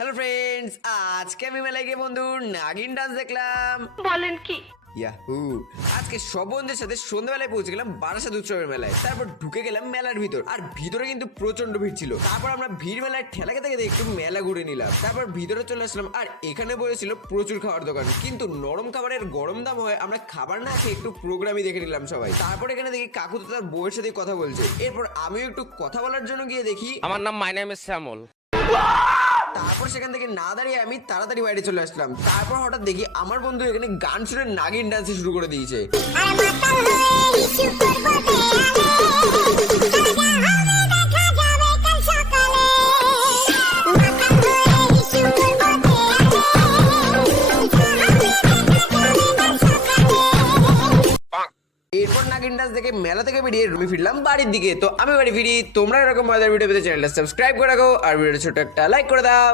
Hello friends, আজকে আমি মেলায় গিয়ে বন্ধুর নাগিন ডান্স দেখলাম। বলেন কি? ইয়াহু! আজকে সব বন্ধুদের সাথে সন্ধ্যাবেলায় পৌঁছে গেলাম বারাসাত উৎসবের মেলায়। তারপর ঢুকে গেলাম মেলার ভিতর, আর ভিতরে কিন্তু প্রচন্ড ভিড় ছিল। তারপর আমরা ভিড় মেলায় ঠেলা খেতে খেতে একটু মেলা ঘুরে নিলাম। তারপর ভিতরে চলে আসলাম, আর এখানে বসেছিল প্রচুর খাবার দোকান, কিন্তু নরম খাবারের গরম দাম হয় আমরা খাবার না খেয়ে একটু প্রোগ্রামই দেখে নিলাম সবাই। তারপর এখানে দেখি কাকু তো তার বউয়ের সাথে কথা বলছে। এরপর আমিও একটু কথা বলার জন্য গিয়ে দেখি আমার নাম মাই নেম ইজ শ্যামল। তারপর সেখান থেকে না দাঁড়িয়ে আমি তাড়াতাড়ি বাইরে চলে আসলাম। তারপর হঠাৎ দেখি আমার বন্ধু এখানে গান শুনে নাগিন ডান্স শুরু করে দিয়েছে। এরপর নাগিন ডান্স দেখে মেলা থেকে বেরিয়ে রুমে ফিরলাম বাড়ির দিকে। তো আমি বাড়ি ফিরি, তোমরা এরকম মজার ভিডিও পেতে চ্যানেলটা সাবস্ক্রাইব করে রাখো আর ভিডিওটা ছোট একটা লাইক করে দাও।